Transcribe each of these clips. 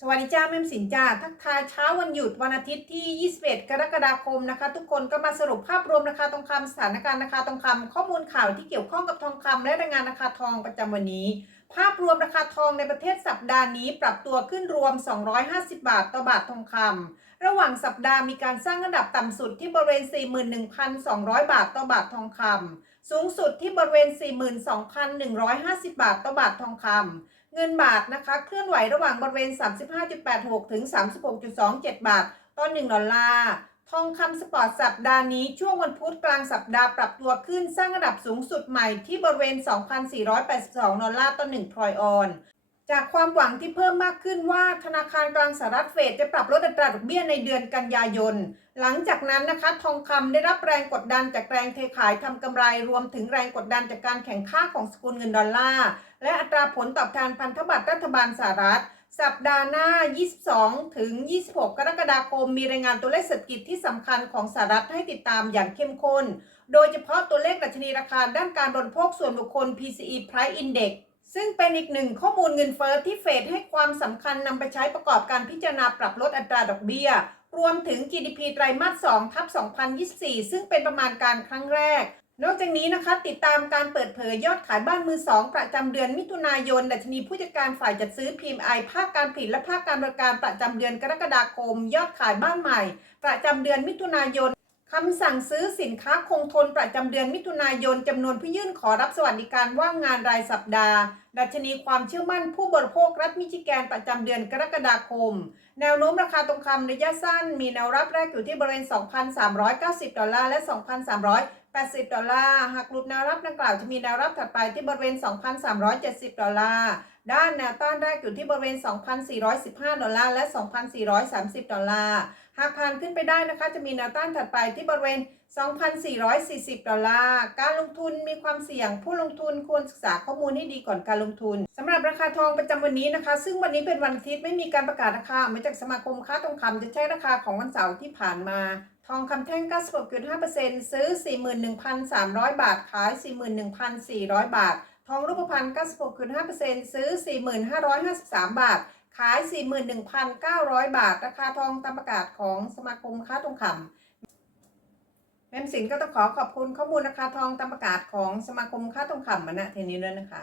สวัสดีจ้าแม่มสินจ้าทักทายเช้าวันหยุดวันอาทิตย์ที่ 21 กรกฎาคมนะคะ ทุกคนก็มาสรุปภาพรวมราคาทองคำสถานการณ์ราคาทองคำข้อมูลข่าวที่เกี่ยวข้องกับทองคำและรายงานราคาทองประจำวันนี้ ภาพรวมราคาทองในประเทศสัปดาห์นี้ปรับตัวขึ้นรวม 250 บาทต่อบาททองคำ ระหว่างสัปดาห์มีการสร้างระดับต่ำสุดที่บริเวณ 41,200 บาทต่อบาททองคำ สูงสุดที่บริเวณ 42,150 บาทต่อบาททองคำ เงินบาทนะคะ เคลื่อนไหวระหว่างบริเวณ 35.86 ถึง 36.27 บาทต่อ1ดอลลาร์ ทองคำสปอร์ตสัปดาห์นี้ช่วงวันพุธกลางสัปดาห์ปรับตัวขึ้นสร้างระดับสูงสุดใหม่ที่บริเวณ 2,482 ดอลลาร์ต่อ1ทรอยออน จากความหวังที่เพิ่มมากขึ้นว่าธนาคารกลางสหรัฐเฟดจะปรับลดอัตราดอกเบี้ยในเดือนกันยายน หลังจากนั้นนะคะทองคำได้รับแรงกดดันจากแรงเทขายทำกำไรรวมถึงแรงกดดันจากการแข่งข้าของสกุลเงินดอลลาร์และอัตราผลตอบแทนพันธบัตรรัฐบาลสหรัฐ สัปดาห์หน้า 22 ถึง 26 กรกฎาคม มีรายงานตัวเลขเศรษฐกิจที่สำคัญของสหรัฐให้ติดตามอย่างเข้มข้น โดยเฉพาะตัวเลขดัชนีราคาด้านการบริโภคส่วนบุคคล PCE Price Index ซึ่งเป็นอีกหนึ่งข้อมูลเงินเฟ้อที่เฟดให้ความสำคัญนำไปใช้ประกอบการพิจารณาปรับลดอัตราดอกเบี้ย รวมถึง GDP ไตรมาส 2 ทับ 2024 ซึ่งเป็นประมาณการครั้งแรก นอกจากนี้นะคะติดตามการเปิดเผยยอดขายบ้านมือสองประจำเดือนมิถุนายน ดัชนีผู้จัดการฝ่ายจัดซื้อ PMI ภาคการผลิตและภาคการบริการประจำเดือนกรกฎาคม ยอดขายบ้านใหม่ ประจำเดือนมิถุนายน คำสั่งซื้อสินค้าคงทนประจำเดือนมิถุนายนจำนวนผู้ยื่นขอรับสวัสดิการว่างงานรายสัปดาห์ ดัชนีความเชื่อมั่นผู้บริโภครัฐมิชิแกนประจำเดือนกรกฎาคม แนวโน้มราคาทองคำระยะสั้น มีแนวรับแรกอยู่ที่บริเวณ 2,390 ดอลลาร์และ 2,380 ดอลลาร์ หากหลุดแนวรับดังกล่าวจะมีแนวรับถัดไปที่บริเวณ 2,370 ดอลลาร์ ด้านแนวต้านแรกอยู่ที่บริเวณ 2,415 ดอลลาร์และ 2,430 ดอลลาร์ หากผ่านขึ้นไปได้นะคะ จะมีแนวต้านถัดไปที่บริเวณ 2,440 ดอลลาร์ การลงทุนมีความเสี่ยง ผู้ลงทุนควรศึกษาข้อมูลให้ดีก่อนการลงทุนสำหรับราคาทองประจำวันนี้นะคะ ซึ่งวันนี้เป็นวันอาทิตย์ไม่มีการประกาศราคามาจากสมาคมค้าทองคำจะใช้ราคาของวันเสาร์ที่ผ่านมา ทองคำแท่ง 96.5%ซื้อ 41,300 บาท ขาย 41,400 บาท ทองรูปพรรณ96.5%ซื้อ 4,553 บาท ขาย 41,900 บาท ราคาทองตามประกาศของสมาคมค้าทองคำแม่มสินก็ต้องขอขอบคุณข้อมูลราคาทองตามประกาศของสมาคมค้าทองคำมาณเทนี้ด้วยนะคะ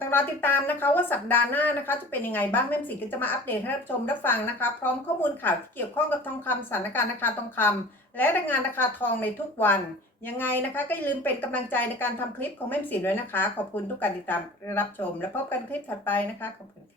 ต้องรอติดตามนะคะว่าสัปดาห์หน้านะคะ จะเป็นยังไงบ้างแม่สินก็จะมาอัปเดตให้รับชมรับฟังนะคะ พร้อมข้อมูลข่าวที่เกี่ยวข้องกับทองคำสถานการณ์ราคาทองคำและรายงานราคาทองในทุกวัน ยังไงนะคะก็อย่าลืมเป็นกำลังใจในการทำคลิปของแม่สินด้วยนะคะ ขอบคุณทุกการติดตามรับชม และพบกันคลิปถัดไปนะคะขอบคุณ